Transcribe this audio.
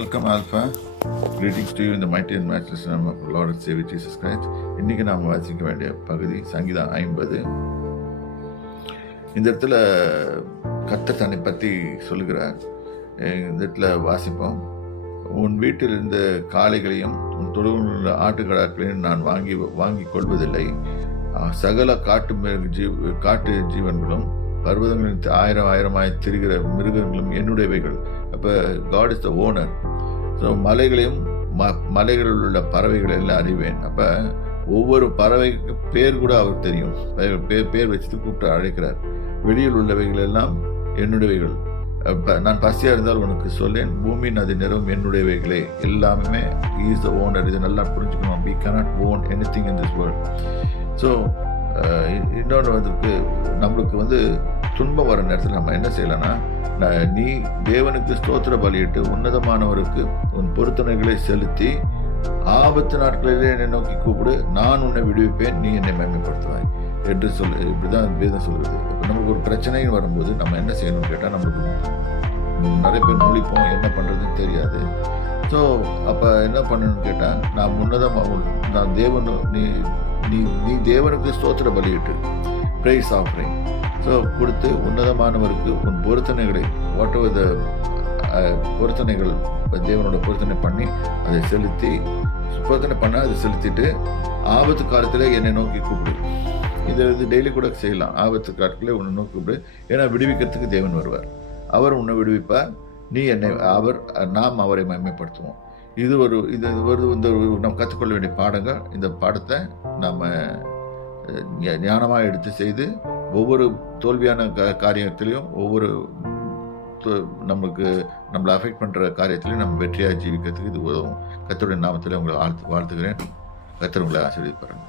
Welcome, Alpha. Greetings to you in the mighty and matchless name of Lord and Savior Jesus Christ. இன்னைக்கு நாம் வாசிக்க வேண்டிய பகுதி சங்கீதம் 50. இந்த இடத்துல கர்த்தர் தன்னை பற்றி சொல்லுகிறார். இந்த இடத்துல வாசிப்போம். உன் வீட்டில் இருந்த காளைகளையும் உன் தொழுவில் உள்ள ஆட்டுக்கடாக்களையும் நான் வாங்கி கொள்வதில்லை. சகல காட்டு ஜீவன்களும் பர்வதங்களின் ஆயிரமாய் திரிகிற மிருகங்களும் என்னுடையவைகள். அப்போ God is the owner. So மலைகளில் உள்ள பறவைகள் எல்லாம் அறிவேன். அப்போ ஒவ்வொரு பறவைக்கு பேர் கூட அவர் தெரியும். பேர் வச்சுட்டு கூப்பிட்டு அழைக்கிறார். வெளியில் உள்ளவைகள் எல்லாம் என்னுடையவைகள். நான் பசியாக இருந்தால் உனக்கு சொல்லேன், பூமியின் அது நிறம் என்னுடையவைகளே. எல்லாமே இஸ் த ஓனர். இதை நல்லா புரிஞ்சுக்கணும். we cannot own anything in this world. So இன்னொன்று நம்மளுக்கு துன்பம் வர நேரத்தில் நம்ம என்ன செய்யலாம்னா, நீ தேவனுக்கு ஸ்தோத்திர பலியிட்டு உன்னதமானவருக்கு உன் பொருத்தனைகளை செலுத்தி ஆபத்து நாட்களிலே என்னை நோக்கி கூப்பிடு, நான் உன்னை விடுவிப்பேன், நீ என்னை மேன்மைப்படுத்துவாய் என்று இப்படிதான் வேதம் சொல்கிறது. இப்போ நமக்கு ஒரு பிரச்சனைன்னு வரும்போது நம்ம என்ன செய்யணும்னு கேட்டால், நம்மளுக்கு நிறைய பேர் முழிப்போம், என்ன பண்ணுறதுன்னு தெரியாது. ஸோ அப்போ என்ன பண்ணணும்னு கேட்டால், நான் தேவன் நீ தேவனுக்கு ஸ்தோத்திர பலியிட்டு பிரைஸ் ஆஃபரிங் கொடுத்து உன்னதமானவருக்கு உன் பொருத்தனைகளை பொருத்தனைகள் தேவனோட பொருத்தனை பண்ணி அதை செலுத்தி பொருத்தனை பண்ண அதை செலுத்திட்டு ஆபத்து காலத்தில் என்னை நோக்கி கூப்பிடு. இதை டெய்லி கூட செய்யலாம். ஆபத்து காலத்தில் உன்னை நோக்கி கூப்பிடு. ஏன்னா விடுவிக்கிறதுக்கு தேவன் வருவார். அவர் உன்னை விடுவிப்பார். நீ என்னை நாம் அவரை மகிமைப்படுத்துவோம். இது நம்ம கற்றுக்கொள்ள வேண்டிய பாடங்கள். இந்த பாடத்தை நாம் ஞானமாக எடுத்து செய்து ஒவ்வொரு தோல்வியான காரியத்திலையும் நம்மளை அஃபெக்ட் பண்ணுற காரியத்திலையும் நம்ம வெற்றியாக ஜீவிக்கிறதுக்கு இது உதவும். கர்த்தருடைய நாமத்தில் உங்களை வாழ்த்துகிறேன். கர்த்தர் உங்களை ஆசீர்வதிப்பாருங்க.